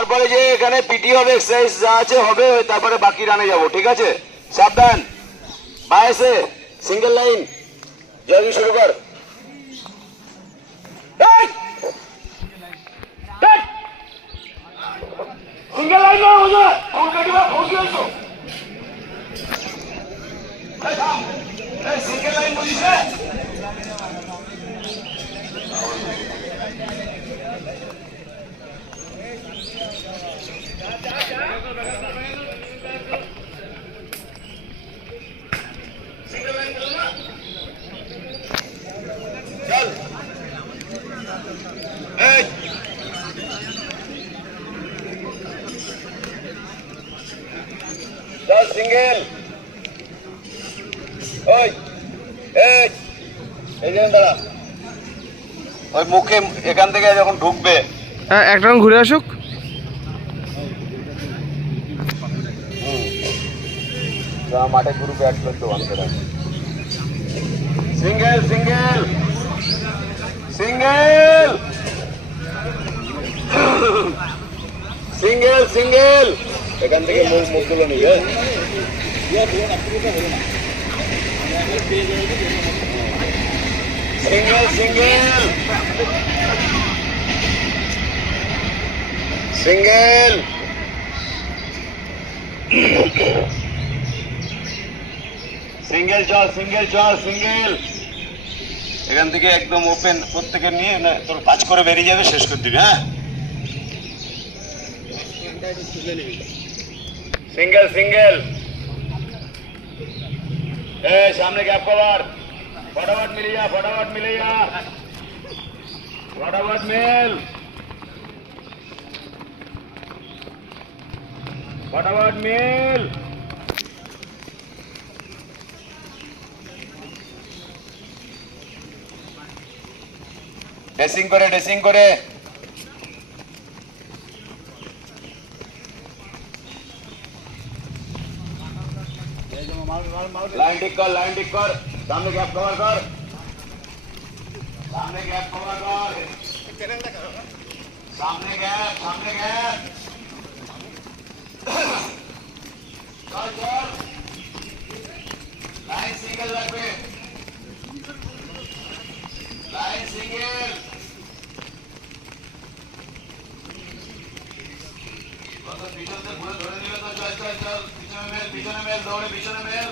তারপরে যে এখানে পিটি হবে, এক্সারসাইজ যা আছে হবে, তারপরে বাকি রানে যাব, ঠিক আছে? সাবধান, বায়াসে সিঙ্গেল লাইন, জলদি শুরু কর। সিঙ্গেল লাইন সিঙ্গেল লাইন বলিস রে। চল সিঙ্গেল। ওই এই এই যে দাঁড়া, ওই মুখে এখান থেকে যখন ঢুকবে, হ্যাঁ এক রাউন্ড ঘুরে আসুক। মাঠে গ্রুপে অ্যাড করতে বানতে single single single single single, এখান থেকে মুখগুলো নিবে। সিঙ্গেল সিঙ্গেল সিঙ্গেল সিঙ্গেল, চল সিঙ্গেল, চল সিঙ্গেল। এখান থেকে একদম ওপেন প্রত্যেকের নিয়ে তোর কাজ করে বেরিয়ে যাবে, শেষ করে দিবি। হ্যাঁ সিঙ্গেল সিঙ্গেল। सामने गैप कवर, फटाफट मिल जा, फटाफट मिल जा, फटाफट मिल, फटाफट मिल। ड्रेसिंग करे, ड्रेसिंग करे। लाइन टिक कर, लाइन टिक कर, सामने गैप कवर कर, सामने गैप कवर कर, सामने गैप, सामने गैप। चल चल, लाइन सिंगल रखबे, लाइन सिंगल। तो पीछे से पूरा धरे दिया तो चल चल चल, पीछे में मेल, दौड़े पीछे में मेल।